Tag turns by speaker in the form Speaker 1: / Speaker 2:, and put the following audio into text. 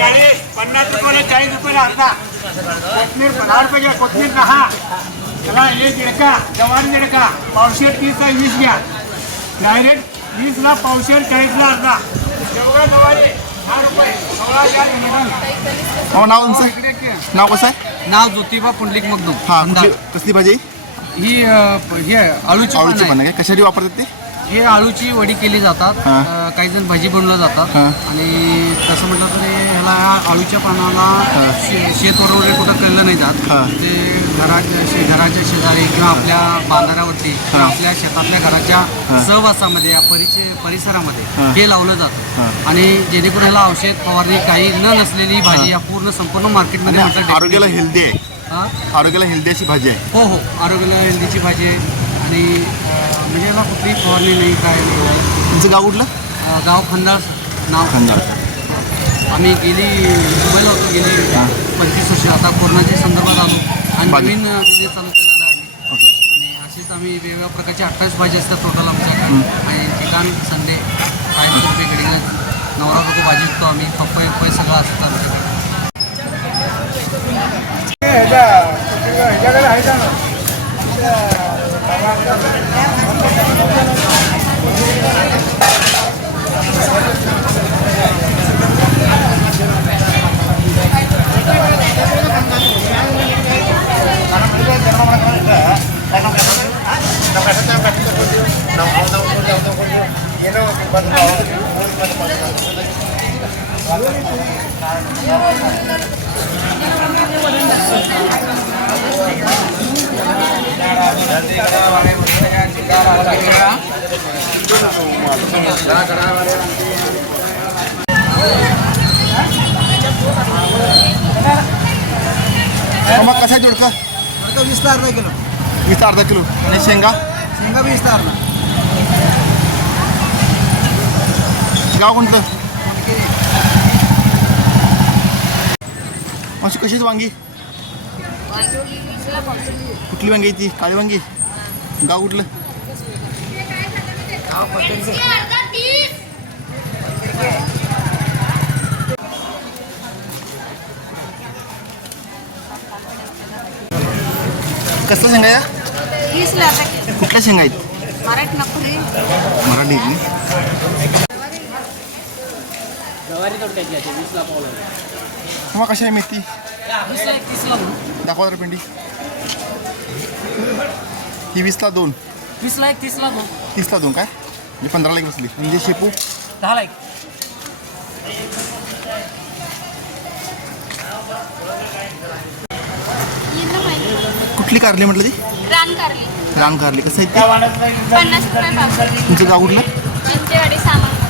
Speaker 1: चाळीस पन्नास रुपये चाळीस रुपये अर्धा. कोथमीर दहा रुपये कोथमीर दहा. चला हे दिडका जवारी दिडका पावशेर तीसला वीस घ्या. डायरेक्ट वीसला पावशेर चाळीसला अर्धा. एवढं जवारी दहा रुपये. सोळा घ्या मॅडम
Speaker 2: हो नाव तुमचं. नाव कसं आहे?
Speaker 3: नाव ज्योतिबा पुंडलिक मगदूम.
Speaker 2: हां
Speaker 3: अंदाज.
Speaker 2: कुठली कसली भाजी?
Speaker 3: ही अ, हे आळूची पानं आहे.
Speaker 2: पानं काय? कशासाठी वापरतात ते?
Speaker 3: हे आळूची वडी केली जातात
Speaker 2: हा.
Speaker 3: अ, काही जण भाजी बनवलं जातात
Speaker 2: हा.
Speaker 3: आणि तसं म्हटलं तर हे ह्याला आळूच्या पानाला शे- शेतवर वगैरे कुठं केलं नाही
Speaker 2: हा.
Speaker 3: जात ते घराच्या शे घराच्या शेजारी किंवा आपल्या बांधाऱ्यावरती किंवा आपल्या शेतातल्या घराच्या. सहवासामध्ये या परिचय. परिसरामध्ये हे लावलं जातं. आणि जेणेकरून ह्याला औषध फवारणी काही न नसलेली भाजी या पूर्ण संपूर्ण मार्केटमध्ये
Speaker 2: आणि आरोग्याला हेल्दी आहे
Speaker 3: हा?
Speaker 2: आरोग्याला हेल्दी अशी भाजी आहे
Speaker 3: हो हो आरोग्याला हेल्दीची भाजी आहे आणि म्हणजे याला कुठलीही फवारणी नाही काय नाही
Speaker 2: तुमचं गाव कुठलं
Speaker 3: अ, गाव खंडाळ नाव आम्ही गेली मुंबईला होतो गेली पंचवीस वर्ष आता कोरोनाच्या संदर्भात आलो आणि
Speaker 2: बाकी.
Speaker 3: नवीन बिझनेस चालू केलेला आहे आम्ही आणि असेच आम्ही वेगवेगळ्या प्रकारचे अठ्ठावीस भाजी असतात टोटल आमच्याकडे आणि चिकन संडे कायमचे रुपये कडे नवरा रुपये भाजी विकतो आम्ही पप्पा पप्पा सगळं असतं आमच्याकडे
Speaker 1: ह्याच्या ह्याच्याकडे आहे का ना
Speaker 2: मग कसं आहे दोडका
Speaker 4: अर्धा वीस अर्धा किलो
Speaker 2: वीस ते अर्धा किलो आणि शेंगा
Speaker 4: शेंगा वीस अर्धा
Speaker 2: गाव कोणतं? अशी कशीच वांगी? कुठली वांगी ती? काळी वांगी? गाव कुठलं? कसलं शेंगा या? कुठल्या शेंगा आहेत?
Speaker 5: मराठी
Speaker 2: ना? मग कशी आहे मेथी दाखवा जरा पेंडी ही वीसला दोन
Speaker 3: वीसला एक तीसला दोन
Speaker 2: तीसला दोन काय म्हणजे पंधराला एक बसली म्हणजे शेपू
Speaker 3: दहाला एक
Speaker 2: कुठली कारली म्हटलं ती
Speaker 5: रान कारली
Speaker 2: रान कारली कसं आहे ते
Speaker 5: पन्नास रुपये पावशेर
Speaker 2: तुमचं गाव कुठलं
Speaker 5: चिंचेवाडी सामान